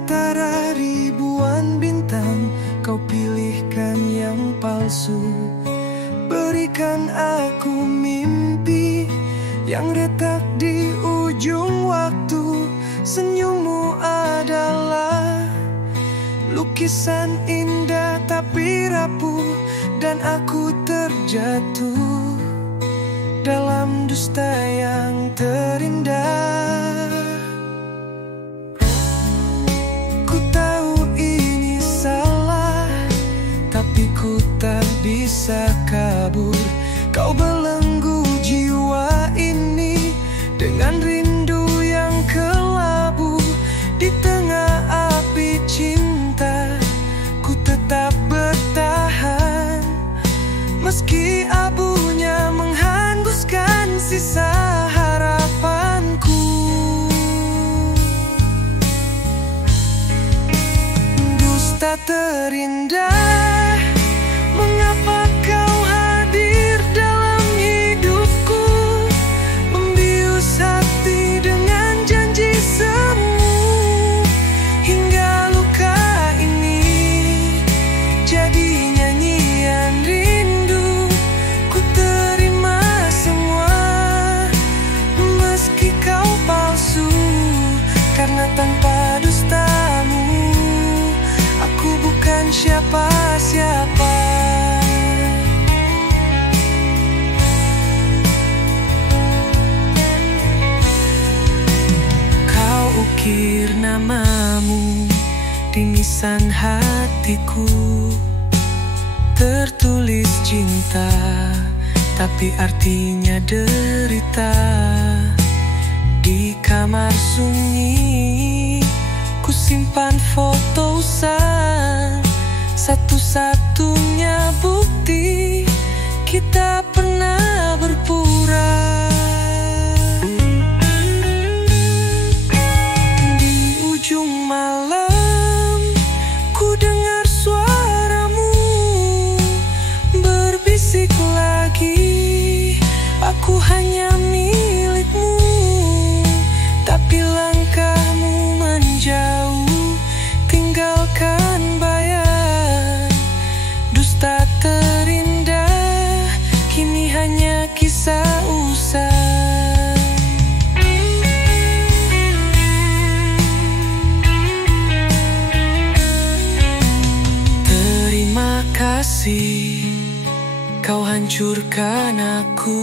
antara ribuan bintang, kau pilihkan yang palsu. Berikan aku mimpi yang retak di ujung waktu. Senyummu adalah lukisan indah tapi rapuh, dan aku terjatuh dalam dusta yang terindah. Ku tahu ini salah, tapi ku tak bisa kabur. Kau belenggu jiwa ini dengan rindu yang kelabu. Di tengah api cinta, ku tetap bertahan, meski abunya menghanguskan sisa harapanku. Dusta terindah, mengapa kau hadir dalam hidupku, membius hati dengan janji semu, hingga luka ini jadi nyanyian rindu. Ku terima semua, meski kau palsu, karena tanpa dustamu aku bukan siapa-siapa. Kau ukir namamu di nisan hatiku, tertulis cinta tapi artinya derita. Di kamar sunyi ku simpan foto usang, satu-satunya bukti kita pernah berpura. Di ujung malam ku dengar suaramu berbisik lagi, aku hanya milikmu. Tapi langkahmu menjauh, tinggalkan bayang. Dusta terindah kini hanya kisah usang. Terima kasih, kau hancurkan aku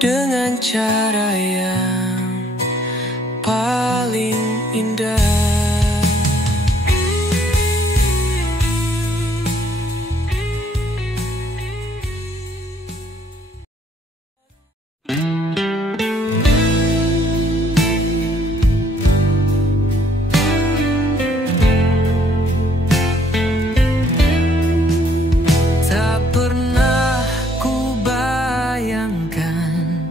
dengan cara yang paling indah. Tak pernah ku bayangkan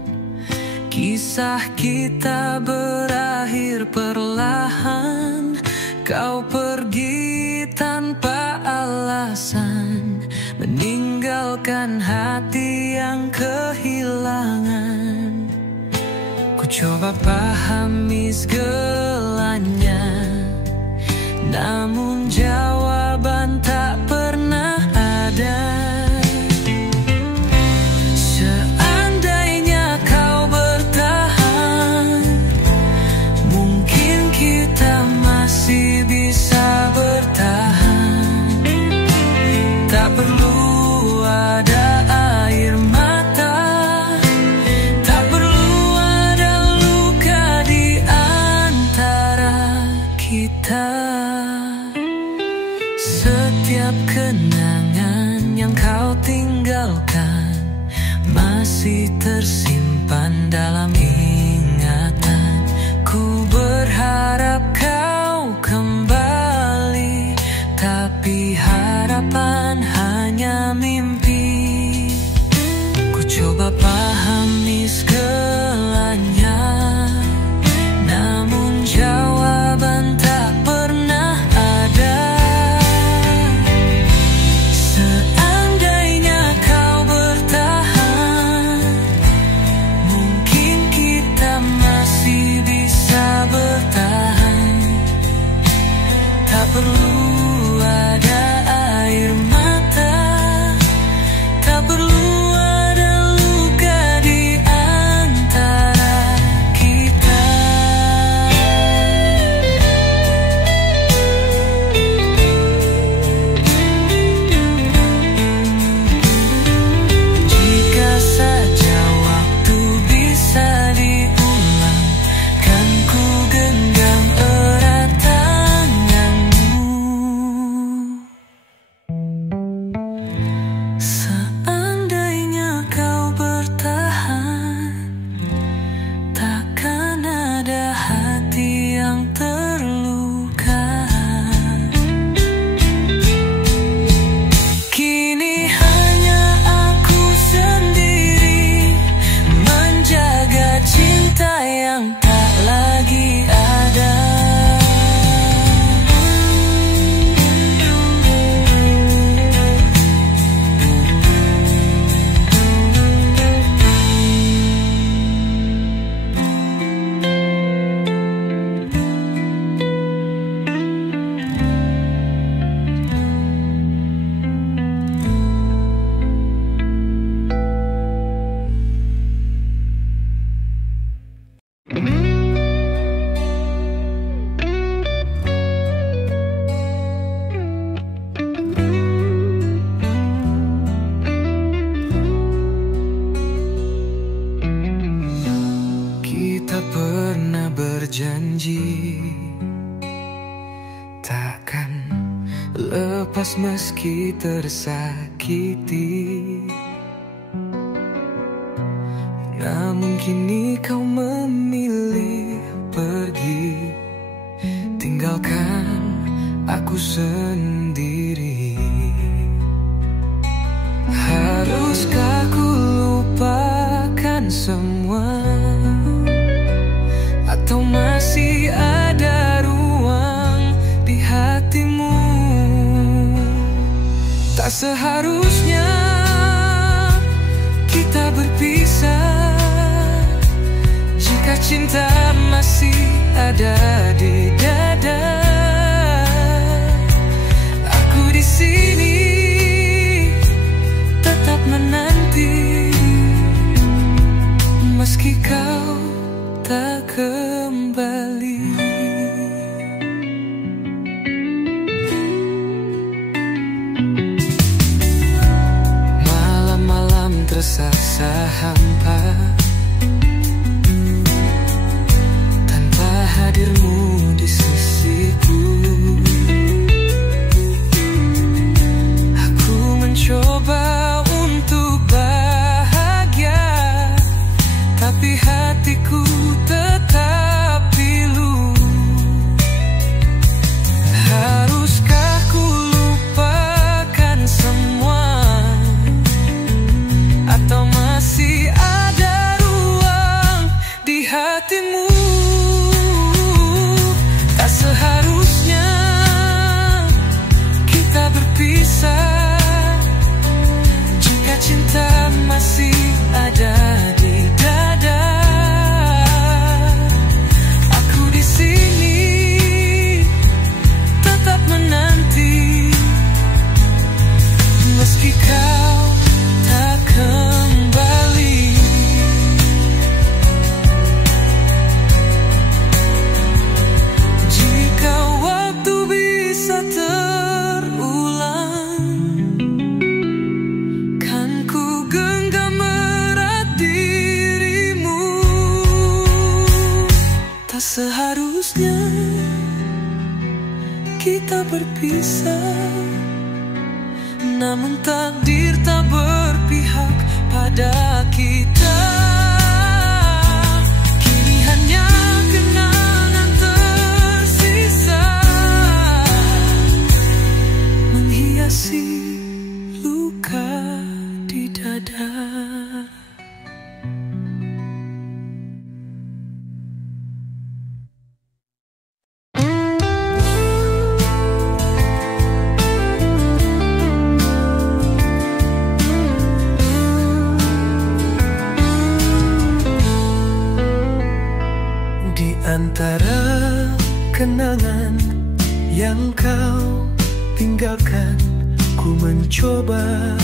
kisah kita berakhir perlahan. Kau pergi tanpa alasan, meninggalkan hati yang kehilangan. Ku coba pahami segalanya, namun jawaban tak pernah ada. Seandainya kau bertahan, mungkin kita masih bisa bertahan. Tak perlu ada air mata, tak perlu ada luka di antara kita. Setiap kenangan yang kau tinggalkan masih tersimpan dalam ingatan. Ku berharap kau kembali, tapi harapan hanya mimpi. Ku coba pahami segalanya, namun jawaban tak pernah ada. Seandainya kau bertahan, mungkin kita Takkan lepas meski tersakiti. Namun kini kau memilih pergi, tinggalkan aku sendiri. Haruskah ku lupakan semua, atau masih ada ruang di hatimu? Tak seharusnya kita berpisah jika cinta masih ada di dada. Aku di sini tetap menanti, meski kau tak kembali. Malam-malam tersaksa hampa tanpa hadirmu di sisiku. Aku mencoba untuk bahagia, tapi hatiku tetap pilu. Haruskah ku lupakan semua, atau masih ada ruang di hatimu? Tak seharusnya kita berpisah jika cinta masih ada di dada. Aku di sini tetap menanti, meski kau tak kembali. Jika waktu bisa terulang, kan ku genggam erat dirimu. Tak seharusnya kita berpisah, namun takdir tak berpihak pada kita. Kini hanya kenangan tersisa menghiasi luka di dada. Di antara kenangan yang kau tinggalkan, ku mencoba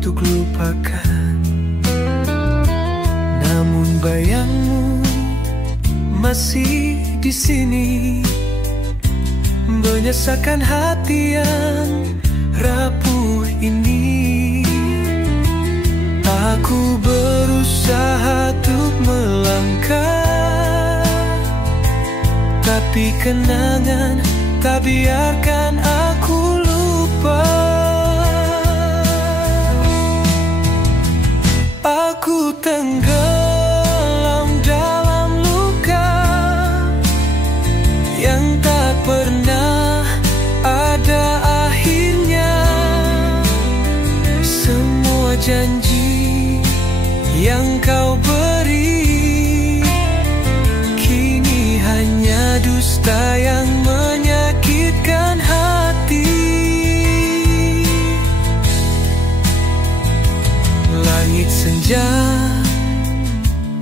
untuk lupakan. Namun bayangmu masih di sini, menyesakan hati yang rapuh ini. Aku berusaha untuk melangkah, tapi kenangan tak biarkan aku lupa. Aku tenggelam dalam luka yang tak pernah ada akhirnya. Semua janji yang kau beri kini hanya dusta yang menyakitkan hati. Langit senja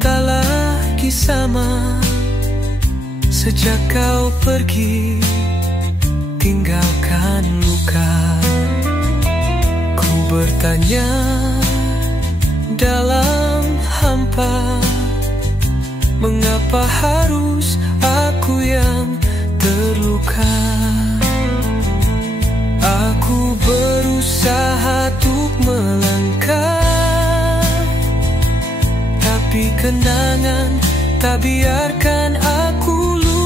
tak lagi sama sejak kau pergi tinggalkan luka. Ku bertanya dalam hampa, mengapa harus aku yang terluka? Aku berusaha untuk melangkah, tapi kenangan tak biarkan aku lupa.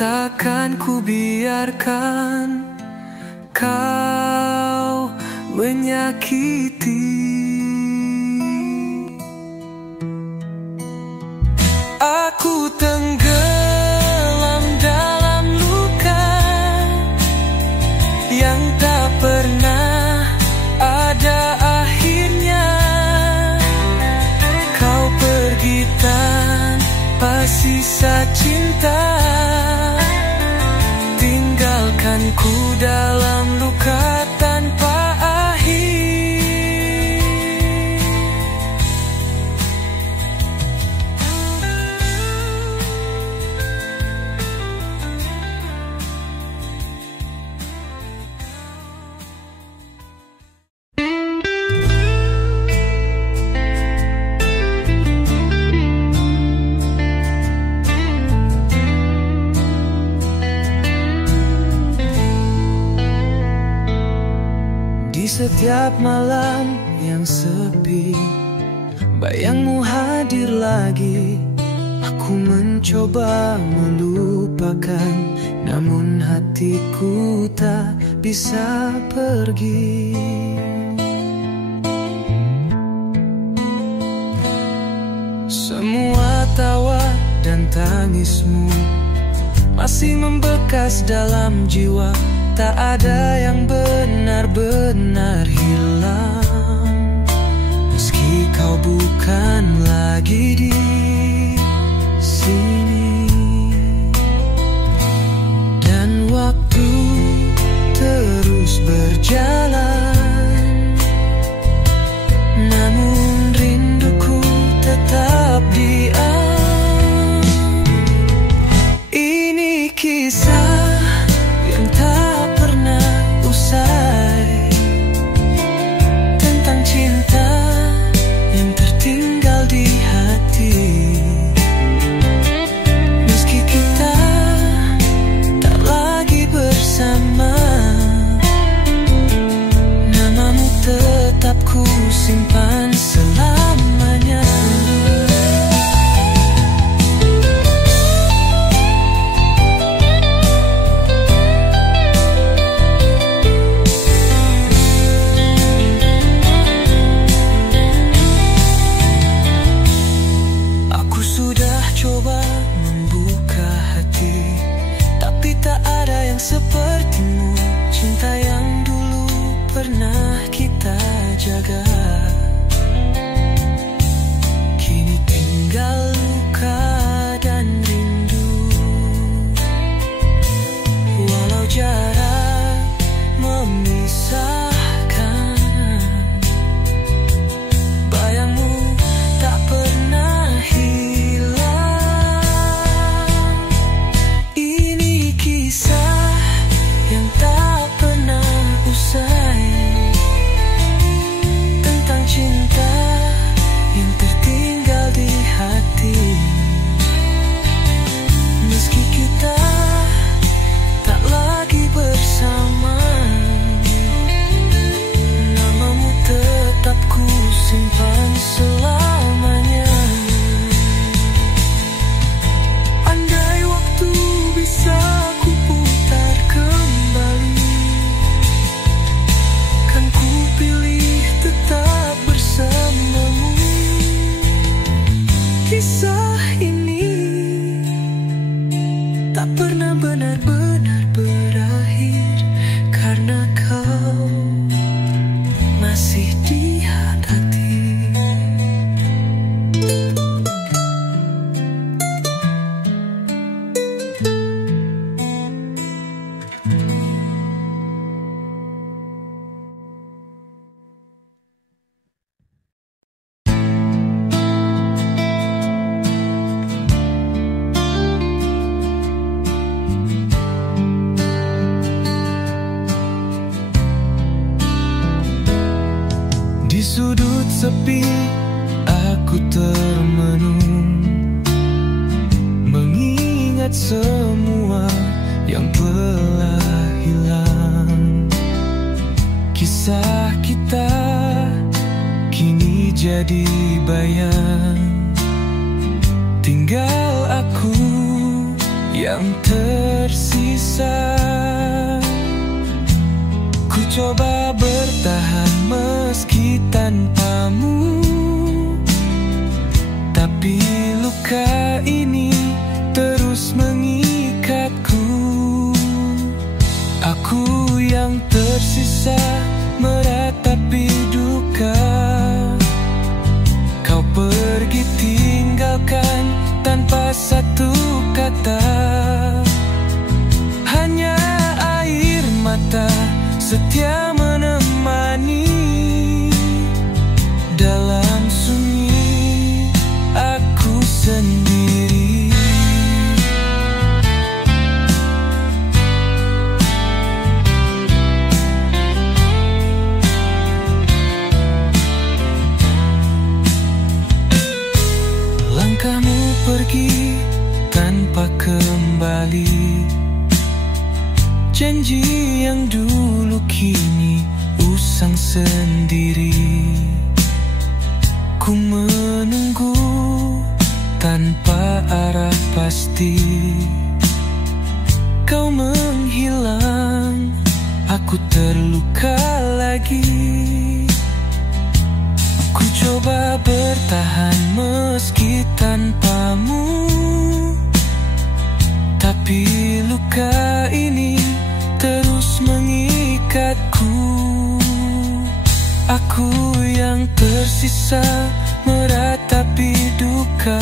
takkan ku biarkan kau menyakiti. Aku tenggelam dalam luka yang tak pernah ada akhirnya. Kau pergi tanpa sisa cinta, tinggalkan ku dalam luka tanpa akhir. Setiap malam yang sepi, bayangmu hadir lagi. Aku mencoba melupakan, namun hatiku tak bisa pergi. Semua tawa dan tangismu masih membekas dalam jiwa. Tak ada yang benar-benar hilang, meski kau bukan lagi di sini. Dan waktu terus berjalan, namun rinduku tetap diam. Ini kisah yang tak tentang cinta yang tertinggal di hati. Meski kita tak lagi bersama, namamu tetap ku simpan selamanya. Coba membuka hati, tapi tak ada yang sepertimu. Cinta yang dulu pernah kita jaga, kini tinggal luka dan rindu. Walau jarak memisahkan, bayangmu tak pernah hilang. Kisah yang tak pernah usai, tentang cinta yang tertinggal di hati. Meski kita tak lagi bersama, namamu tetap ku simpan selamanya. Andai waktu bisa tetap bersamamu. Kisah ini tak pernah benar-benar berakhir, karena kau masih di hati. Di sudut sepi aku termenung, mengingat semua yang telah hilang. Kisah kita kini jadi bayang, tinggal aku yang tersisa. Ku coba bertahan meski tanpamu, tapi luka ini terus mengikatku. Aku yang tersisa meratapi duka. Kau pergi tinggalkan tanpa satu kata. Hanya air mata setia menemani. Dalam sunyi aku sendiri. Langkahmu pergi tanpa kembali. Janji yang dulu kini usang sendiri. Ku menunggu tanpa arah pasti. Kau menghilang, aku terluka lagi. Ku coba bertahan meski tanpamu, tapi luka ini terus mengikatku. Aku yang tersisa meratapi duka.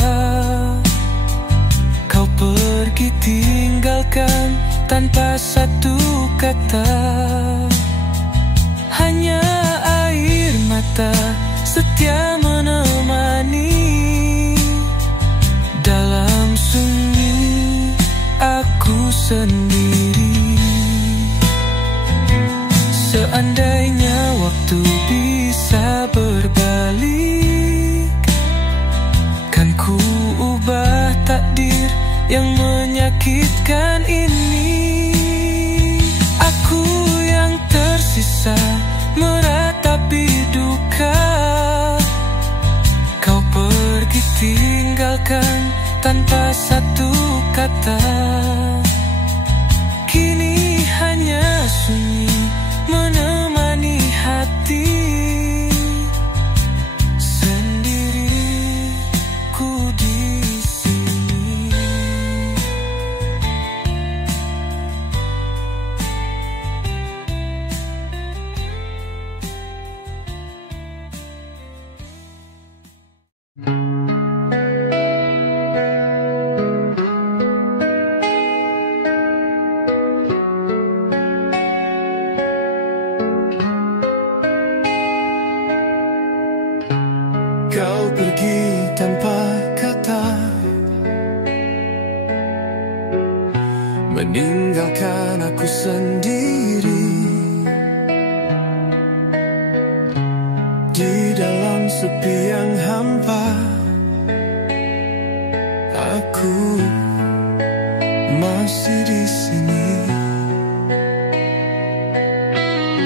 Kau pergi tinggalkan tanpa satu kata. Hanya air mata setia menemani. Dalam sunyi aku sendiri. Seandainya waktu bisa berbalik, kan ku ubah takdir yang menyakitkan ini. Aku yang tersisa meratapi duka. Kau pergi tinggalkan tanpa satu kata. Kini hanya sunyi menemani hati. Sendiri ku di sini. Kau pergi tanpa kata, meninggalkan aku sendiri di dalam sepi yang hampa. Aku masih di sini,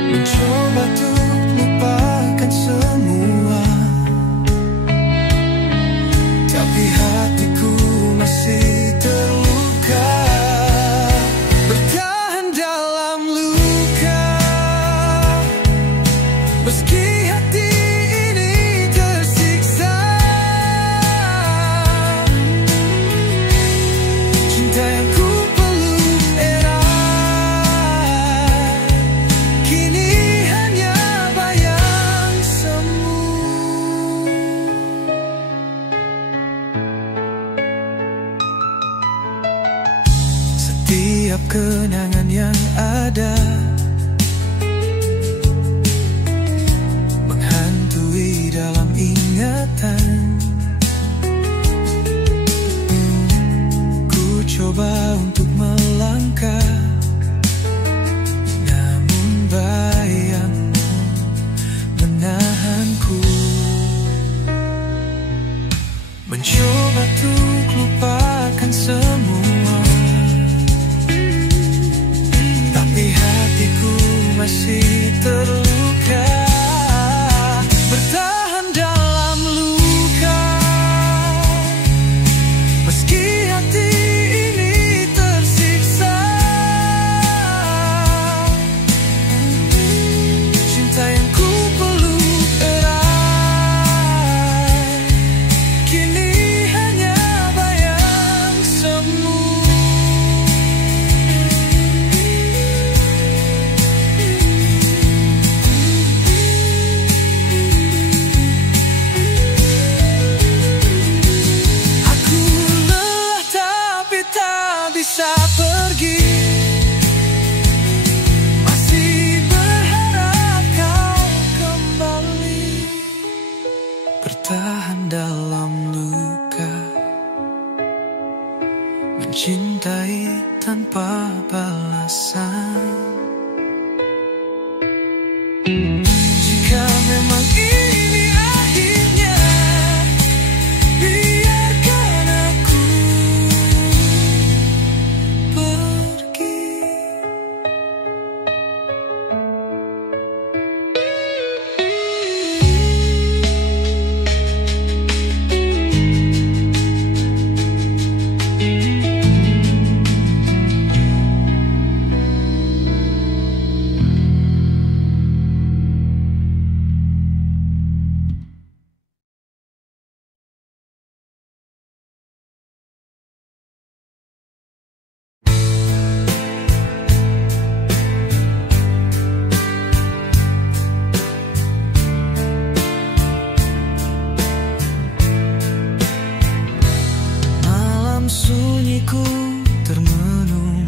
mencoba untuk lupakan semua. Tapi hatiku masih terluka. Bertahan dalam luka, meski hati ini tersiksa. Cinta yang ku peluk erat, kini hanya bayang semu. Setiap kenangan yang ada menghantui dalam ingatan. Ku coba untuk melangkah, namun bayangmu menahanku. Mencoba untuk lupakan semua, tapi hatiku masih terluka. Bertahan dalam luka, meski hati ini Jika memang ini akhirnya, biarkan aku pergi. Sunyiku termenung,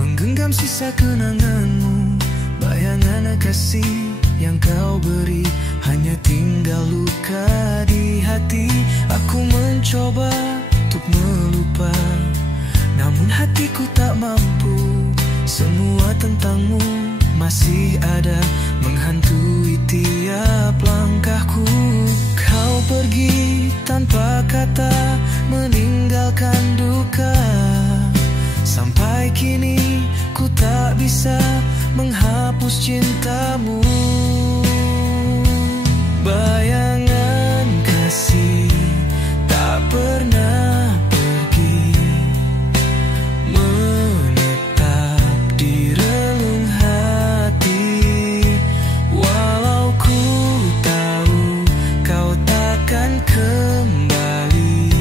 menggenggam sisa kenanganmu. Bayangan kasih yang kau beri hanya tinggal luka di hati. Aku mencoba untuk melupa, namun hatiku tak mampu. Semua tentangmu masih ada, menghantui tiap langkahku. Kau pergi tanpa kata, meninggalkan duka. Sampai kini ku tak bisa menghapus cintamu. Bayangan kasih tak pernah pergi, menetap di relung hati. Walau ku tahu kau takkan kembali,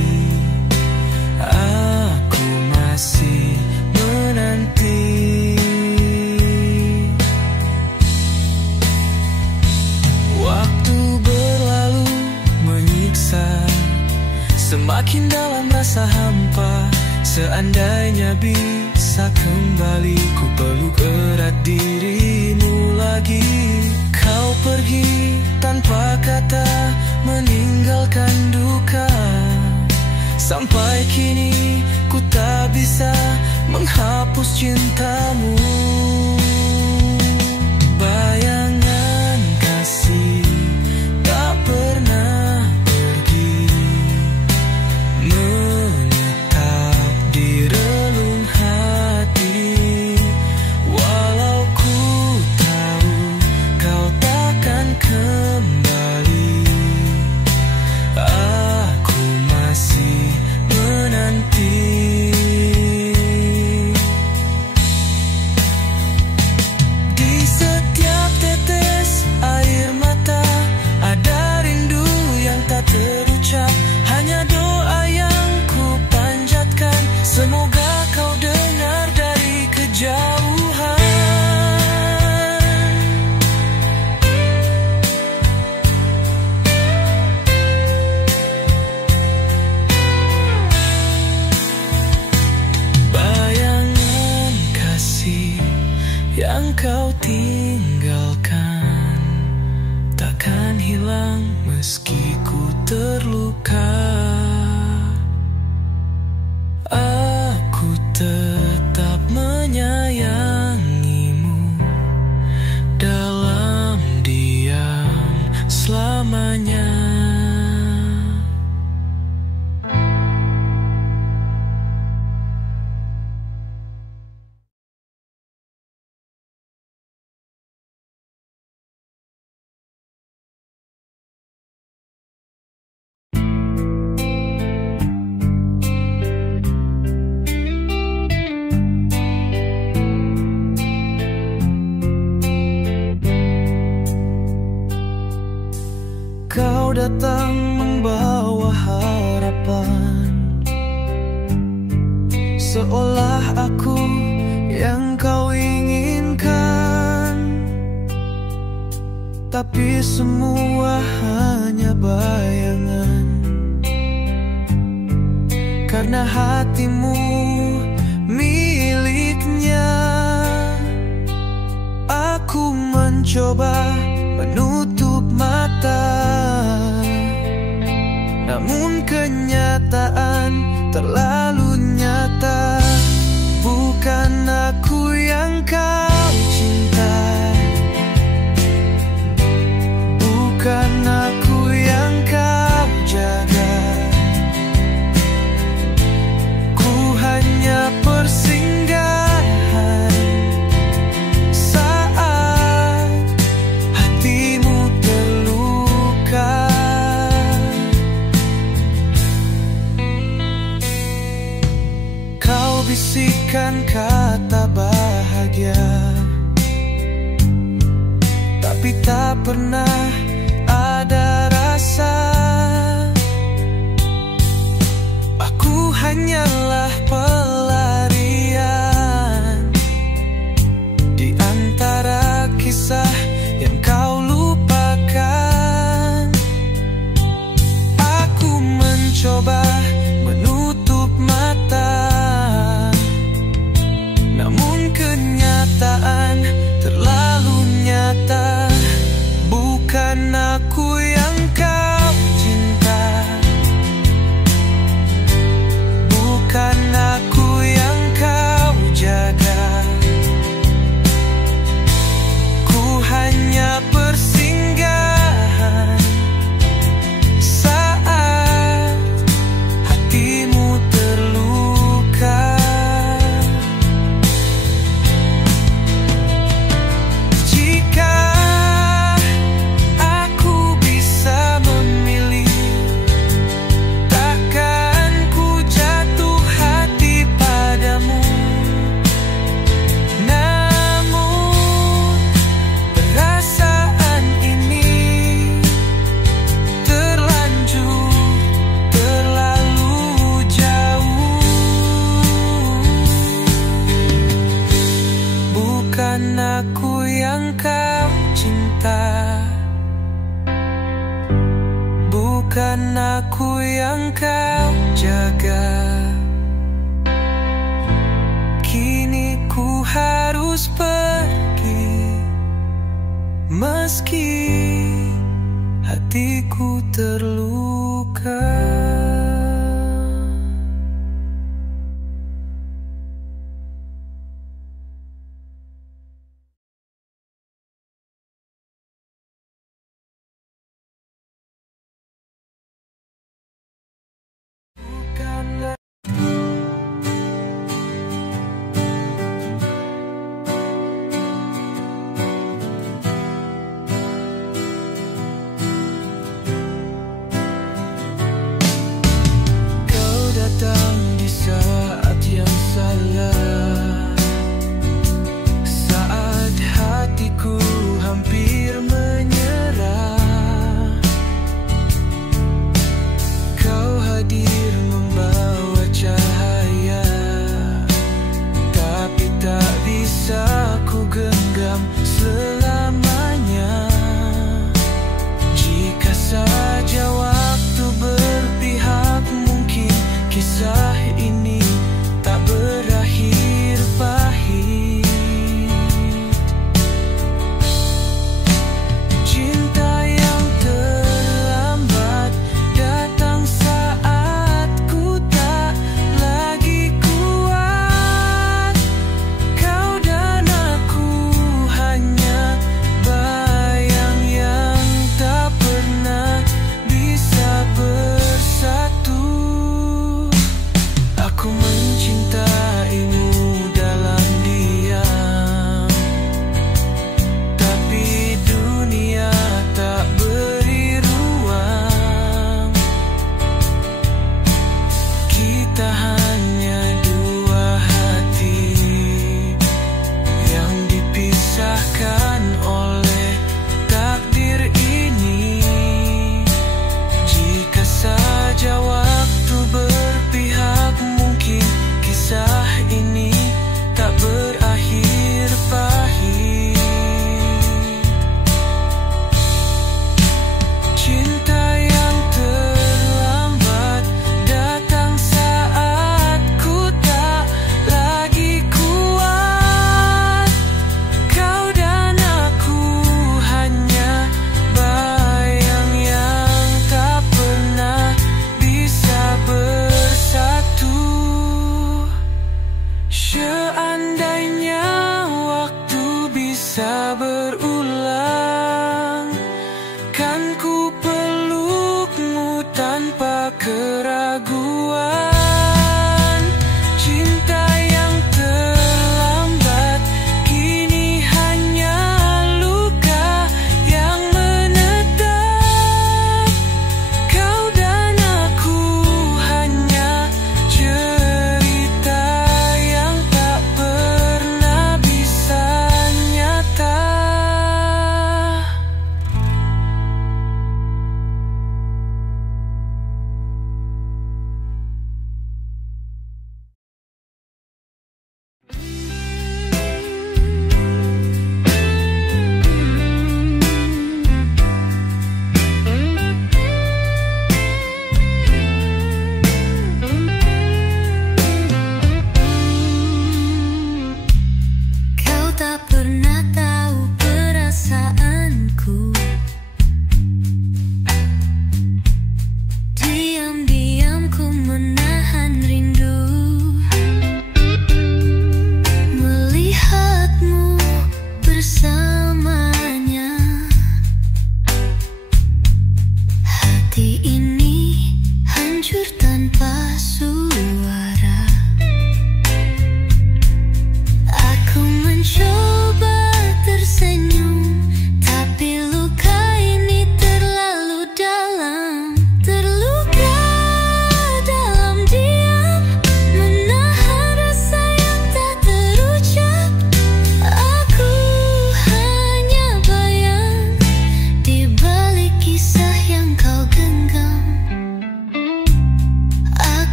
aku masih menanti. Waktu berlalu menyiksa, semakin dalam rasa hampa. Seandainya bisa kembali, ku peluk erat dirimu lagi. Kau pergi tanpa kata, meninggalkan duka. Sampai kini ku tak bisa menghapus cintamu. Bayangan kasih tak pernah pergi, menetap di relung hati. Walau ku tahu kau takkan kembali, aku masih menanti. Di setiap tetes air mata ada rindu yang tak terucap. Hanya doa yang ku panjatkan, semoga kau dengar dari kejauhan. Bayangan kasih yang kau tinggalkan takkan hilang meski ku terluka. Aku tetap menyayangimu dalam diam selamanya. Kau datang membawa harapan, seolah aku yang kau inginkan. Tapi semua hanya bayangan, karena hatimu miliknya. Aku mencoba menutup mata, namun kenyataan terlalu nyata. Bukan aku yang kau cinta, tapi tak pernah ada rasa. Aku hanyalah pelarian di antara kisah yang kau lupakan. Aku mencoba menutup mata, namun kenyataan terlalu nyata. Bukan aku yang kau cinta, bukan aku yang kau jaga. Ku hanya persinggahan saat hatimu terluka. Jika aku bisa memilih, takkan ku jatuh hati padamu. Namun perasaan ini terlanjur terlalu jauh. Bukan aku yang kau cinta, bukan aku yang kau jaga. Kini ku harus pergi, meski hatiku terluka. Bukanlah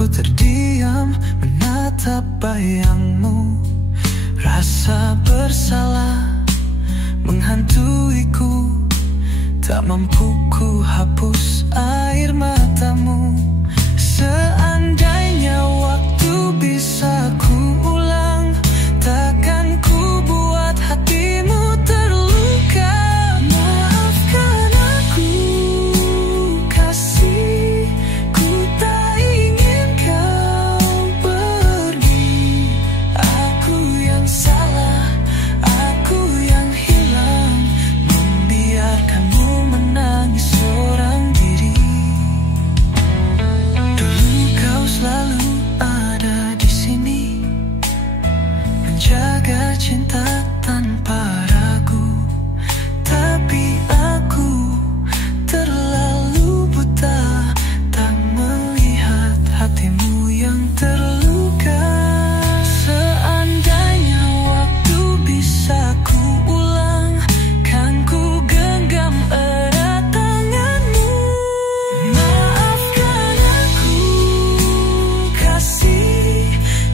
Aku terdiam menatap bayangmu. Rasa bersalah menghantuiku, tak mampu ku hapus air matamu. Seandainya waktu bisa ku ulang, takkan ku buat hatimu terluka. Maafkan aku, kasih, ku tak ingin kau pergi. Aku yang salah, aku yang hilang, membiarkanmu menangis seorang diri. Dulu kau selalu ada di sini, menjaga cinta tanpa ragu. Tapi aku terlalu buta, tak melihat hatimu yang terluka. Seandainya waktu bisa ku ulang, kan ku genggam erat tanganmu. Maafkan aku, kasih,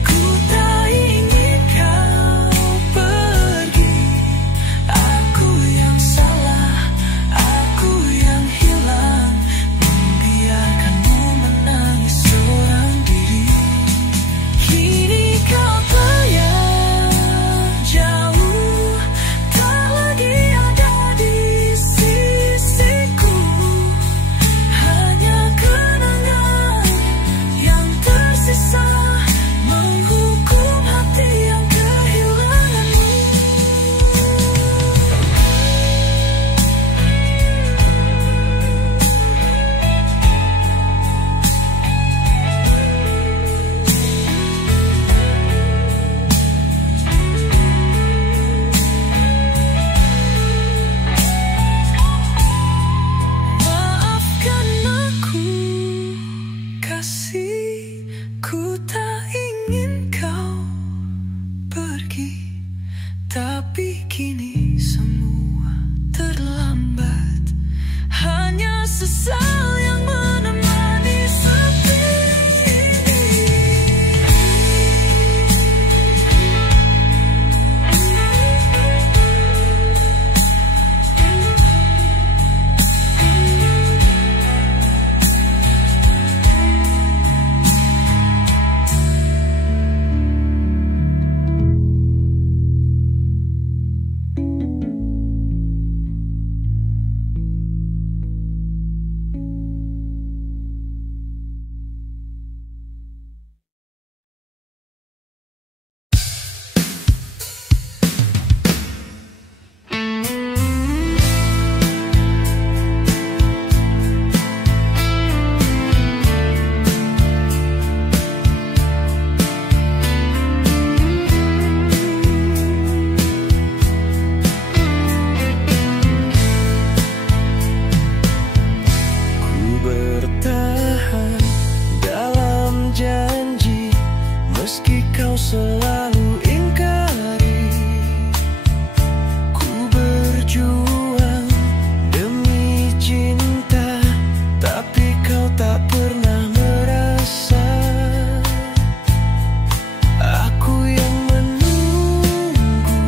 ku tak ingin kau pergi. Aku yang salah, aku yang hilang, membiarkanmu menangis seorang diri. Kini kau telah jauh, tak lagi ada di sisiku. Hanya kenangan yang tersisa, menghukum hati yang kehilanganmu. Maafkan aku, kasih, ku tak ingin kau pergi. Tapi kini semua terlambat, hanya sesal yang menemani sepi ini. Ku bertahan dalam janji, meski kau selalu ingkari. Ku berjuang demi cinta, tapi kau tak pernah merasa. Aku yang menunggu,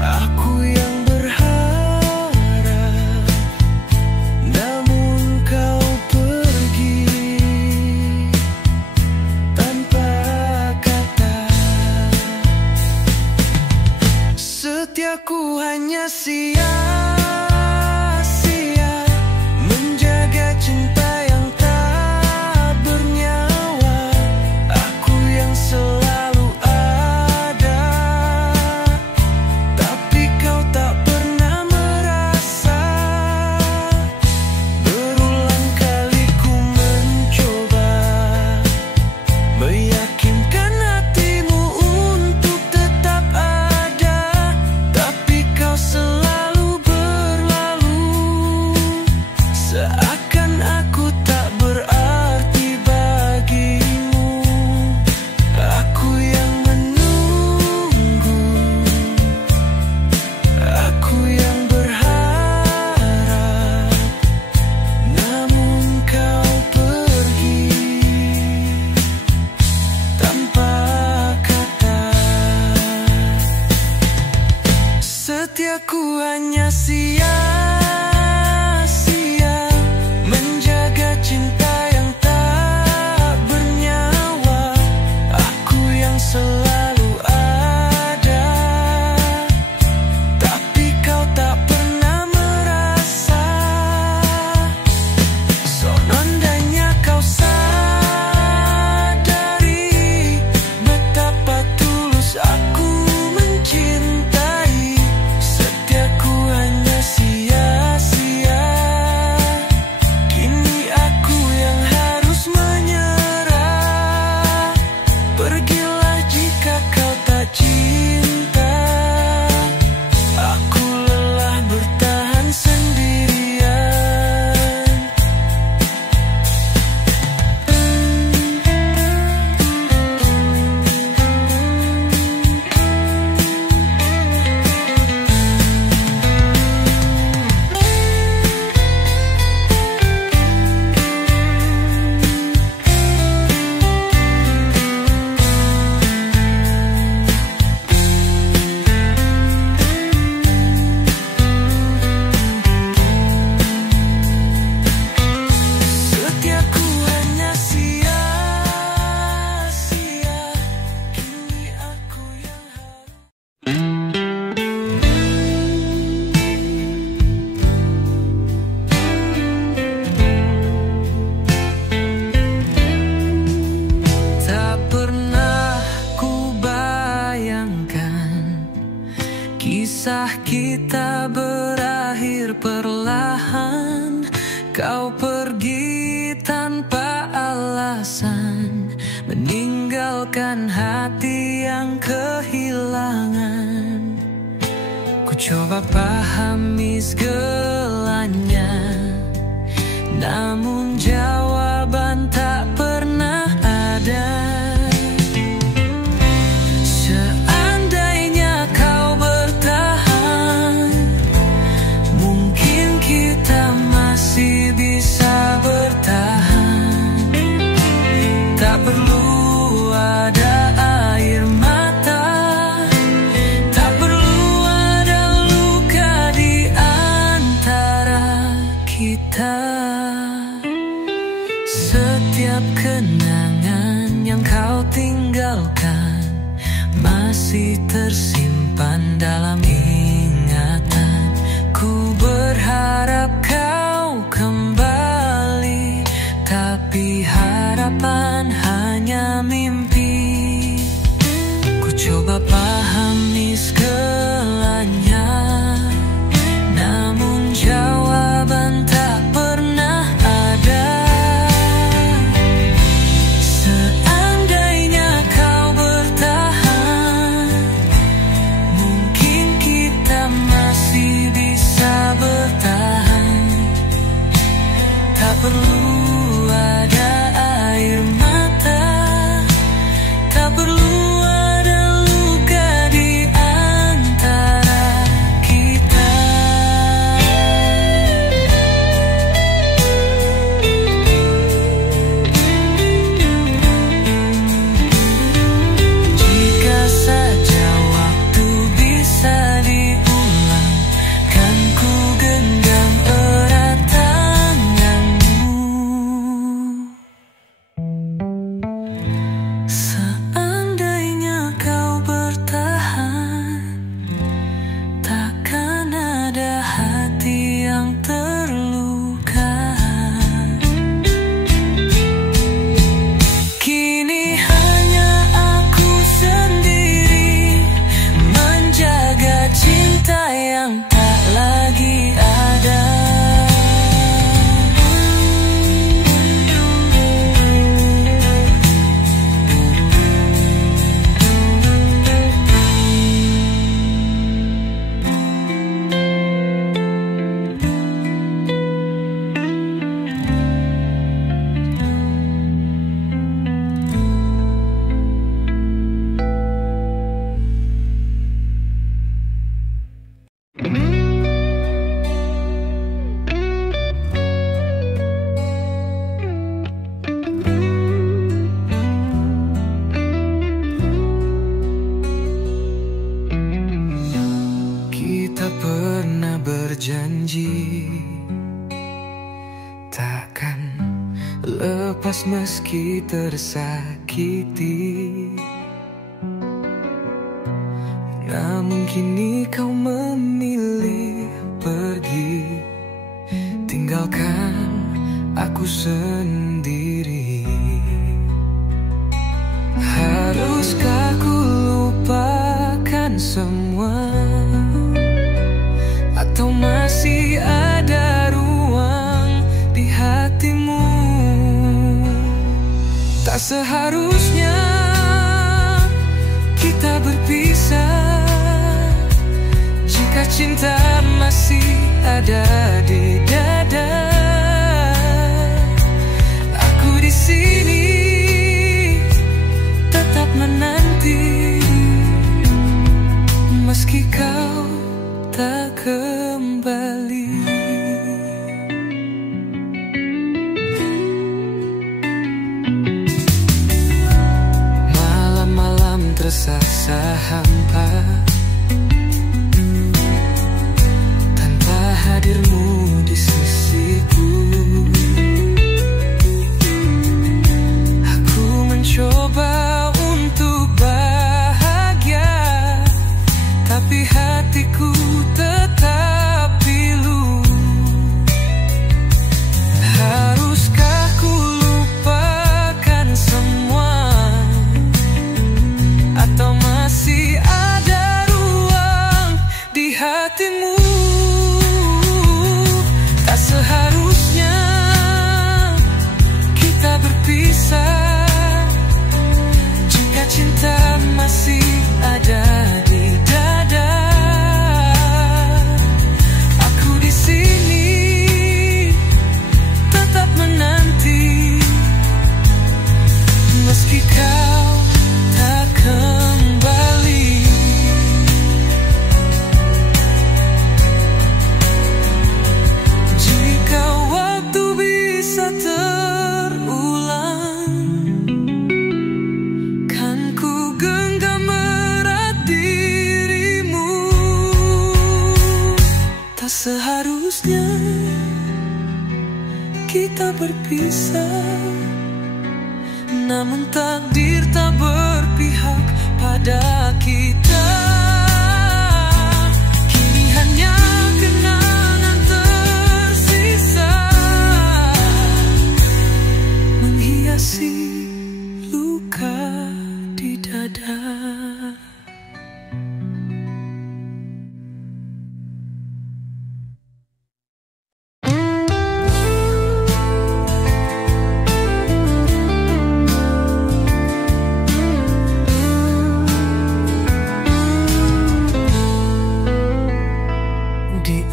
aku yang berharap, namun kau pergi tanpa kata. Setiaku hanya sia-sia, menjaga cinta yang tak bernyawa. Aku yang selalu ada, tapi kau tak pernah merasa. Berulang kali ku mencoba meyakinkan hatimu untuk tetap ada, tapi kau selalu alasan meninggalkan hati yang kehilangan. Ku coba pahami segalanya, namun jawaban tak pernah ada. Seandainya kau bertahan, mungkin kita masih bisa bertahan. Tak perlu ada air mata, tak perlu ada luka di antara kita. Setiap kenangan yang kau tinggalkan masih tersimpan dalam ingatan. Ku berharap kau kembali, tapi harapan hanya mimpi. Ku coba pahami segalanya, namun jawaban tak pernah ada. Seandainya kau bertahan, mungkin kita masih bisa bertahan. Tak perlu ada air mata, tak perlu ada luka di antara kita. Jika saja waktu bisa diulang, kan ku genggam erat tanganmu. Seandainya kau bertahan, takkan ada hati yang terluka. Kini hanya aku sendiri menjaga cinta yang tak lagi ada. Kita pernah berjanji takkan lepas meski tersakiti. Namun kini kau memilih pergi, tinggalkan aku sendiri. Haruskah ku lupakan semua, atau masih ada ruang di hatimu? Tak seharusnya kita berpisah jika cinta masih ada di dada. Aku di sini tetap menanti, meski kau tak kembali. Malam-malam tersasa hampa tanpa hadirmu di sisiku. Aku mencoba untuk bahagia, tapi hatiku tetap pilu. Haruskah ku lupakan semua, atau masih ada ruang di hatimu? Tak seharusnya berpisah, namun takdir tak berpihak pada kita. Kini hanya kenangan tersisa menghiasi luka di dada.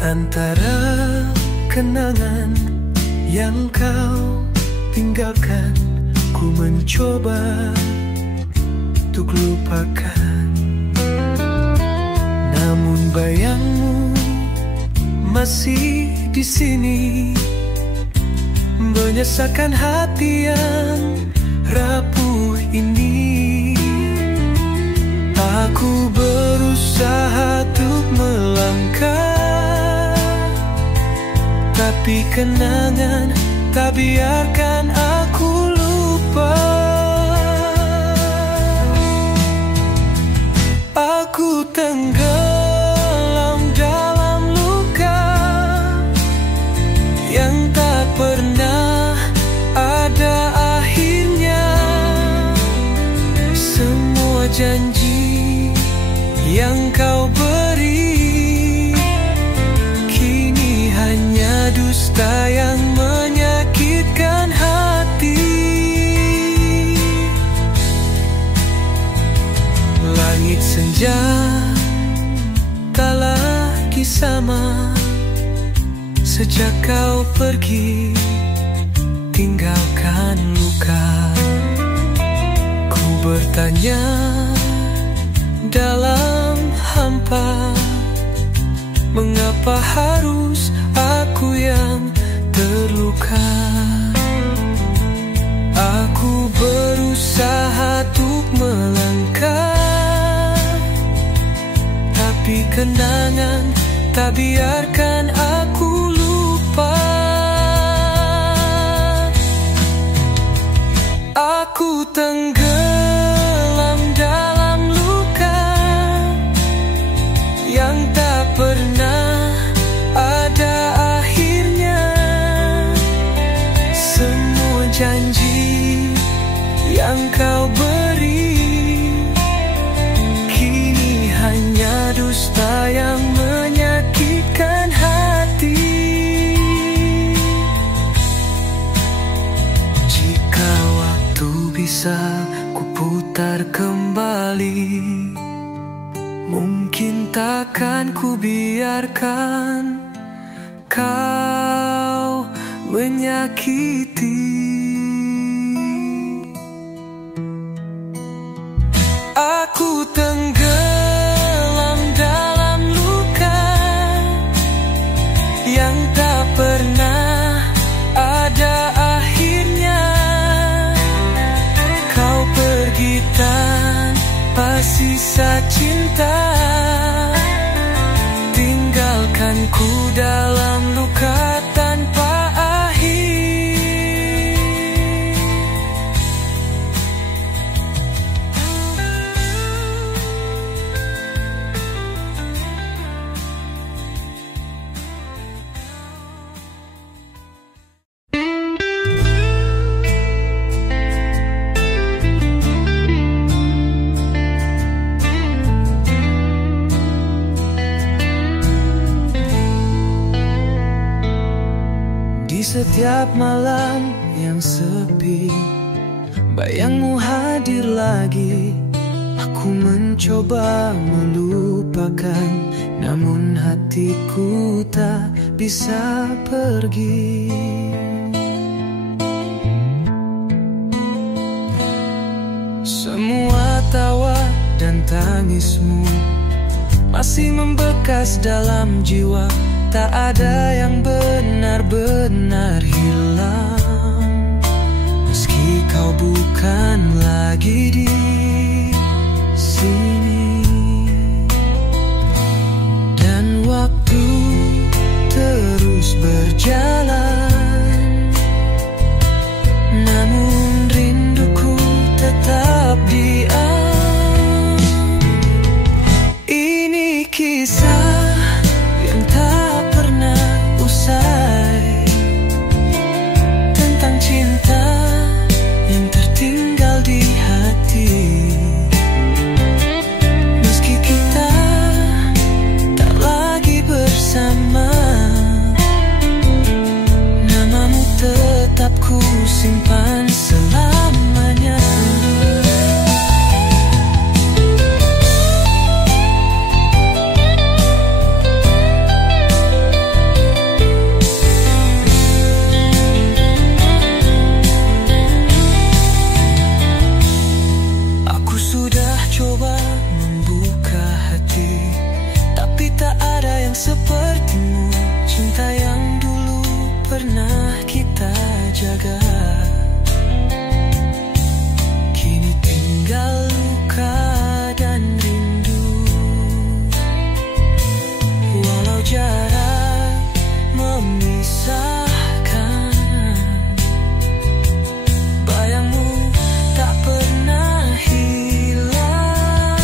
Antara kenangan yang kau tinggalkan, ku mencoba untuk lupakan. Namun bayangmu masih di sini, menyesakkan hati yang rapuh ini. Aku berusaha untuk melangkah, tapi kenangan tak biarkan aku lupa. Aku tenggelam dalam luka yang tak pernah ada akhirnya. Semua janji yang kau beri kini hanya dusta yang menyakitkan hati. Langit senja tak lagi sama sejak kau pergi tinggalkan luka. Ku bertanya dalam hampa, mengapa harus aku yang terluka? Aku berusaha untuk melangkah, tapi kenangan tak biarkan aku lupa. Aku tenggelam dalam luka yang tak pernah ada akhirnya. Semua janji yang kau beri kini hanya dusta yang menyakitkan hati. Jika waktu bisa ku putar kembali, mungkin takkan ku biarkan kau menyakiti. Aku tenggelam dalam luka yang tak pernah ada akhirnya. Kau pergi tanpa sisa cinta, tinggalkan ku dalam luka tanpa akhir. Di setiap malam yang sepi, bayangmu hadir lagi. Aku mencoba melupakan, namun hatiku tak bisa pergi. Semua tawa dan tangismu masih membekas dalam jiwa. Tak ada yang benar-benar hilang, meski kau bukan lagi di sini. Dan waktu terus berjalan, tetap diam. Ini kisah yang tak pernah usai, tentang cinta yang tertinggal di hati. Meski kita tak lagi bersama, namamu tetap ku simpan selamanya. Aku sudah coba membuka hati, tapi tak ada yang sepertimu. Cinta yang dulu pernah kita jaga, kini tinggal luka dan rindu. Walau jarak memisahkan, bayangmu tak pernah hilang.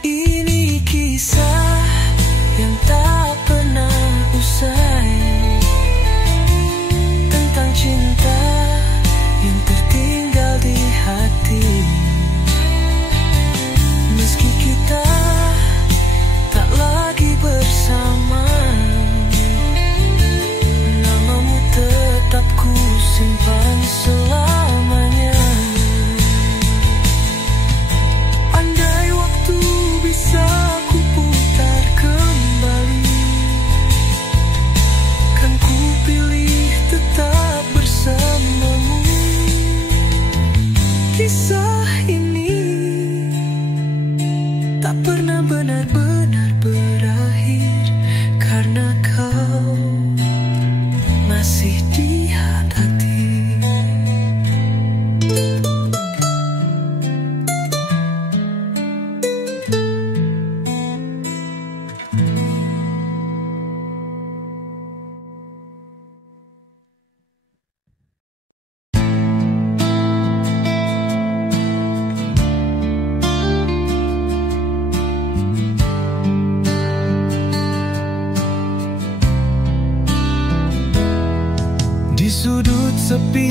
Ini kisah yang tak pernah usai, tentang cinta yang tertinggal di hati. Meski kita tak lagi bersama, namamu tetap ku simpan selamanya. Andai waktu bisa ku putar kembali, kan ku pilih tetap bersamamu. Kisah ini tak pernah benar-benar berakhir, karena kau masih di hati. Di sudut sepi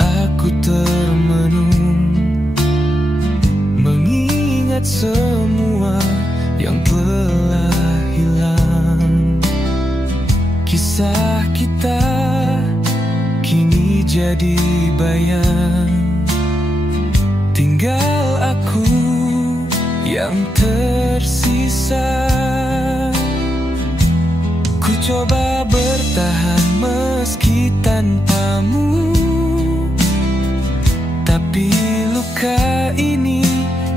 aku termenung, mengingat semua yang telah hilang. Kisah kita kini jadi bayang, tinggal aku yang tersisa. Ku coba bertahan meski tanpamu, tapi luka ini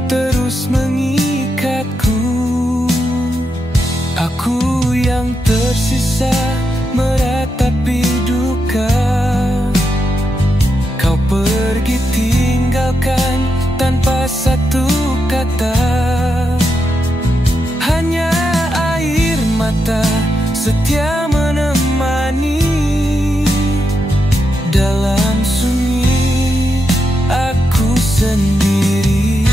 terus mengikatku. Aku yang tersisa meratapi duka. Kau pergi tinggalkan tanpa satu kata, hanya air mata setia menemani. Dalam sunyi aku sendiri.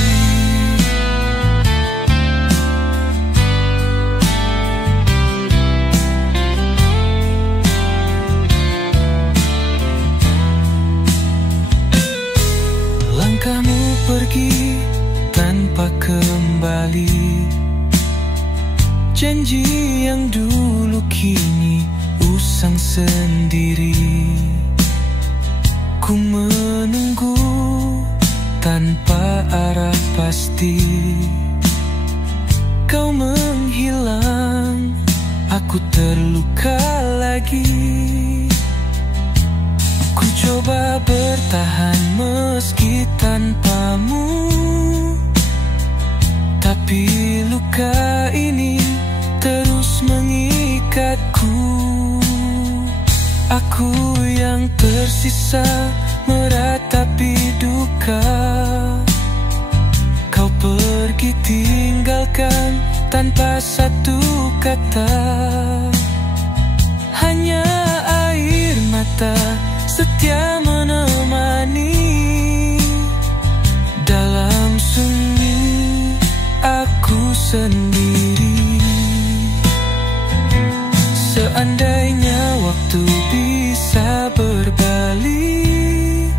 Langkahmu pergi tanpa kembali, janji yang dulu kini usang sendiri. Ku menunggu tanpa arah pasti, kau menghilang, aku terluka lagi. Ku coba bertahan meski tanpamu, tapi luka ini terus mengikatku. Aku yang tersisa meratapi duka. Kau pergi tinggalkan tanpa satu kata, hanya air mata setia menemani. sendiri. Seandainya waktu bisa berbalik,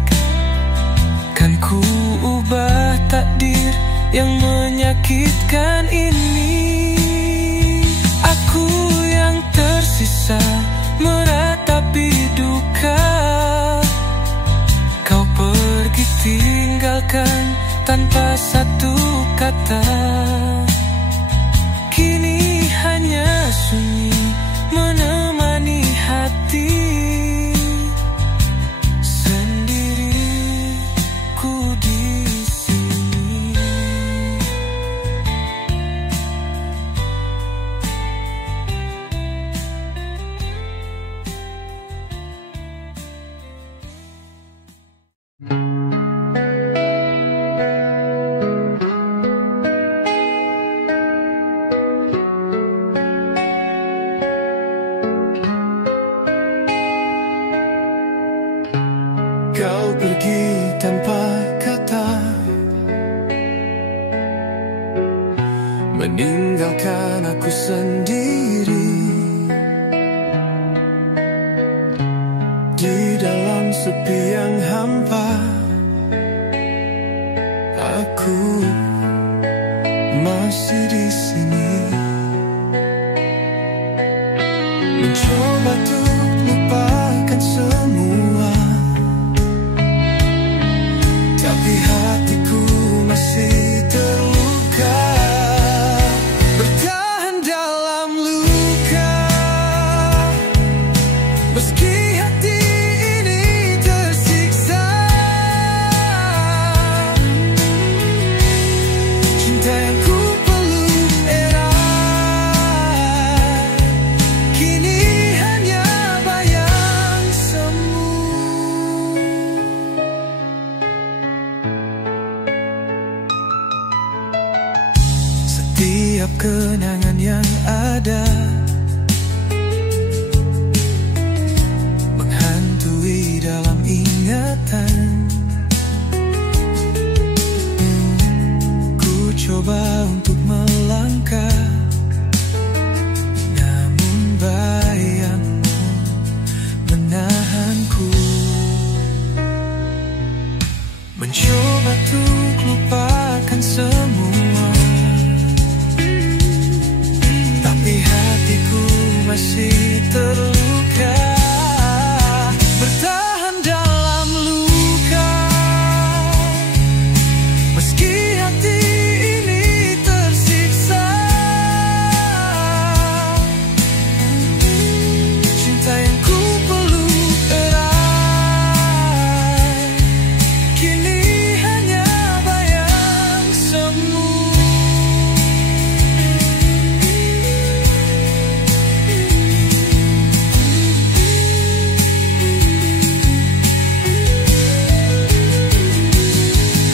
kan ku ubah takdir yang menyakitkan ini. Aku yang tersisa meratapi duka, kau pergi tinggalkan tanpa satu kata. Kini hanya sunyi menemani hati, sendiriku di sini. Kau pergi tanpa kata, meninggalkan aku sendiri di dalam sepi yang hampa. Aku masih di sini, mencoba untuk lupakan semua, tapi hatiku masih terluka. Bertahan dalam luka, meski hati ini tersiksa. Cinta yang ku peluk erat, kini hanya bayang semu. Setiap kenangan yang ada menghantui dalam ingatan. Ku coba untuk melangkah, namun bayangmu menahanku. Mencoba untuk lupakan semua, tapi hatiku masih terluka. Bertahan dalam luka, meski hati ini tersiksa. Cinta yang ku peluk erat, kini hanya bayang semu.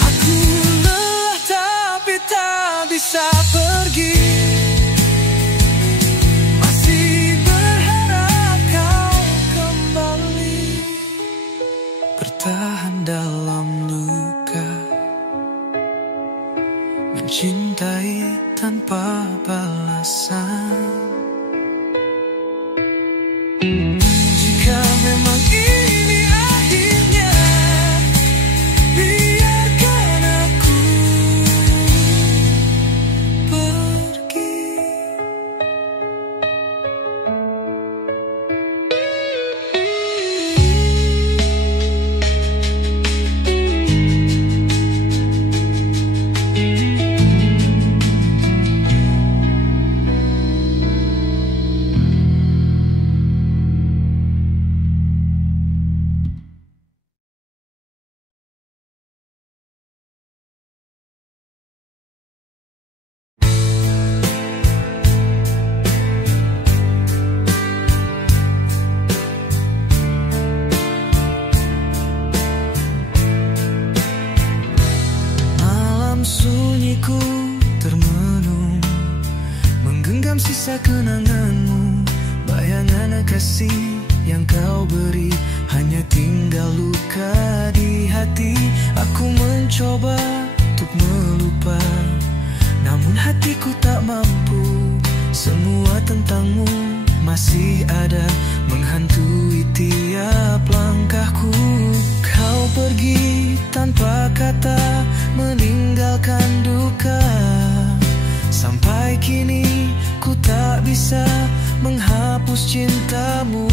Aku lelah tapi tak bisa pergi, masih berharap kau kembali. Bertahan dalam luka, mencintai tanpa balasan. Jika memang ini akhirnya, biarkan aku pergi. Sunyiku termenung, menggenggam sisa kenanganmu. Bayangan kasih yang kau beri hanya tinggal luka di hati. Aku mencoba untuk melupa, namun hati hatiku tak mampu. Semua tentangmu masih ada menghantui tiap langkahku. Kau pergi tanpa kata, meninggalkan duka. Sampai kini ku tak bisa menghapus cintamu.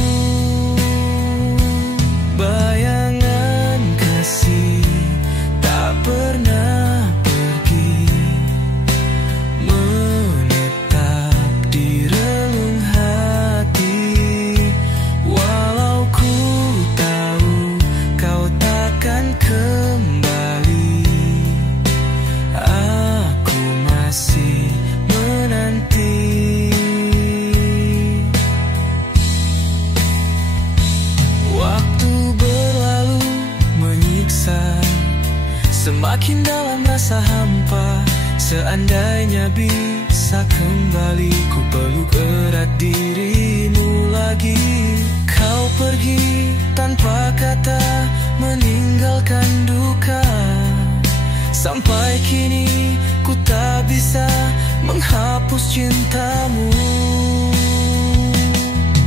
Bayangan kasih tak pernah pergi, menetap di relung hati. Walau ku tahu kau takkan kembali, aku masih menanti. Waktu berlalu menyiksa, semakin dalam rasa hampa. Seandainya bisa kembali, ku peluk erat dirimu lagi. Kau pergi tanpa kata, meninggalkan duka. Sampai kini ku tak bisa menghapus cintamu.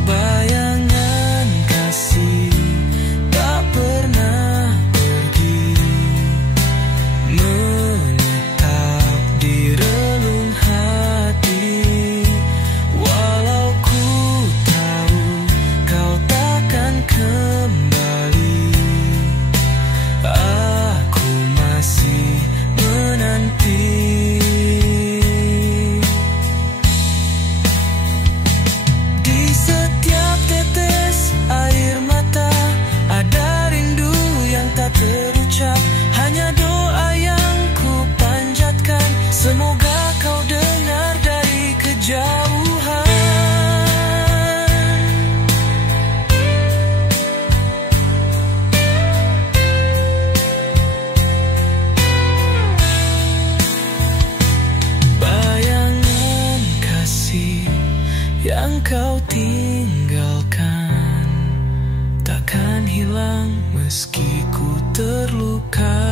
Bayangan kasih tak pernah pergi, menetap di relung hati. Walau ku tahu kau takkan kembali, aku masih menanti. Di setiap tetes air mata ada rindu yang tak terucap. Hanya doa yang ku panjatkan, semoga kau dengar dari kejauhan. Bayangan kasih yang kau tinggalkan takkan hilang meski ku terluka.